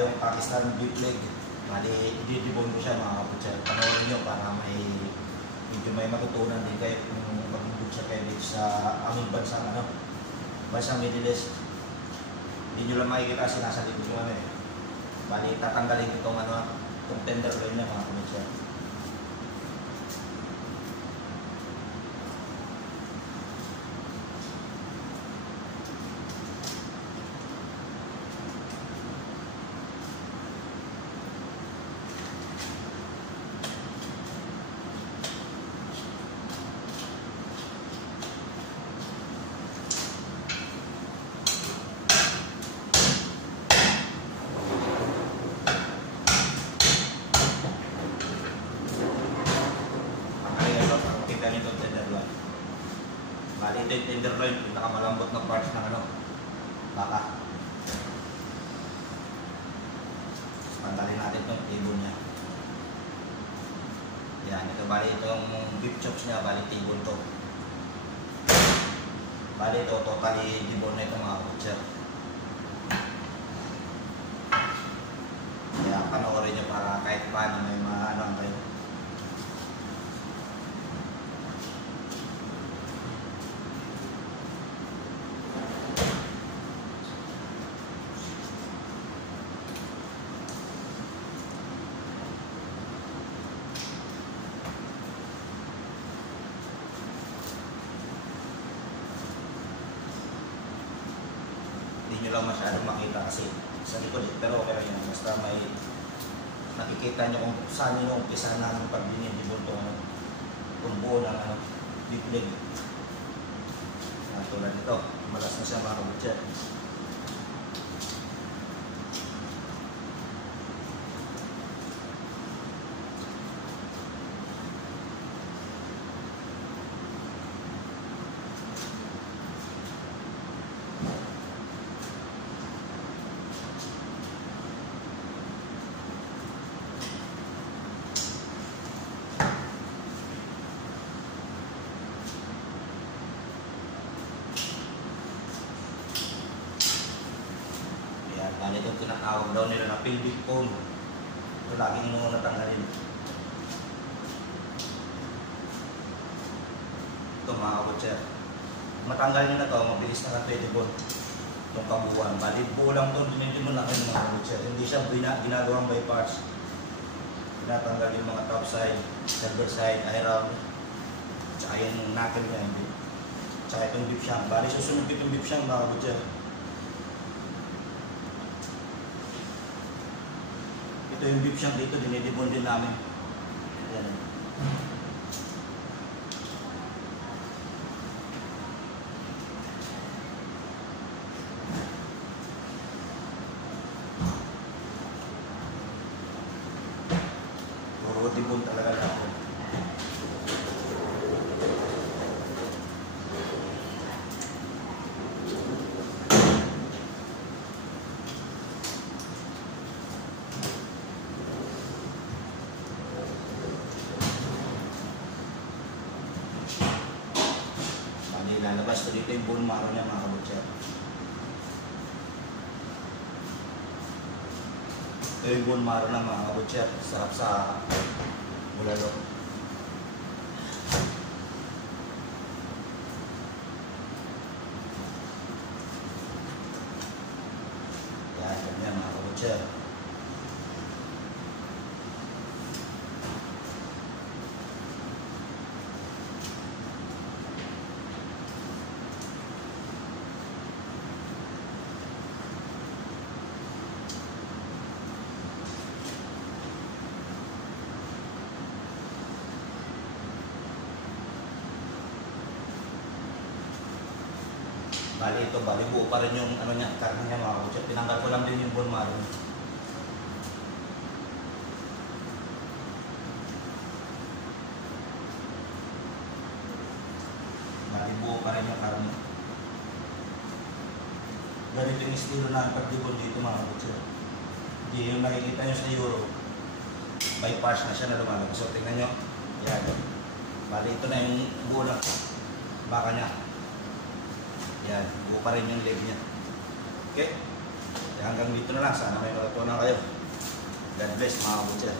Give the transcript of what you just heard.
yung Pakistan beef leg. Bali, i-debone ko siya mga kabutser. Panoorin nyo para medyo may matutunan din kayo kung mag-book siya kayo dito sa aming bansang bansang Middle East. Hindi nyo lang makikita sinasalikod ko namin. Bali, tatanggalin itong itong tenderloin na mga kabutser. Bali, ito yung tenderloin, pinakamalambot na parts ng baka. Pantali natin itong tibon niya. Yan, ito bali itong beef chops niya, bali tibon to. Bali ito, totally tibon na itong mga kabutser. Kaya panoorin nyo para kahit paano may ang kayo. Hindi nyo lang masyadong makita kasi sa likod pero okay lang yan. Basta may nakikita nyo kung saan nyo umpisa ng pag-dinidibon itong buo ng beef leg. Tulad nito, malas na siya mga kabutser. Bali itong tinatawag daw nila na pelvic bone. Ito laging natanggalin. Ito mga kabutser. Matanggal nyo na ito, mabilis na na-pedibone. Itong kabuuan. Bali buo lang ito, medyo malaki ng mga kabutser. Hindi siya ginagawang by parts. Tinatanggal yung mga top side, shoulder side, eye round. Tsaka yung knuckle niya. Tsaka itong beef shank. Bali susunod itong beef shank mga kabutser. Ito yung beef shank dito, dinidibon din namin. Ayan. Puro dibon talaga lang. Lalabas ko dito yung bone marrow niya mga kabutser. Ito yung bone marrow na mga kabutser. Sarap sa bulalo. Yan mga kabutser. Bali ito, bali buo pa rin yung niya, karne niya mga kabutser. Tinanggal ko lang din yung bone marrow. Bali buo pa rin yung karne. Ganito yung estilo na pagdibon dito mga kabutser. Hindi yung nakikita nyo sa Euro. By parts na siya na lumalabas. So tingnan nyo. Yan. Bali ito na yung buo na baka niya. Yan, buo pa rin yung leg niya. Okay? Kaya hanggang dito na lang. Sana may matutunan kayo. God bless mga kabutcher.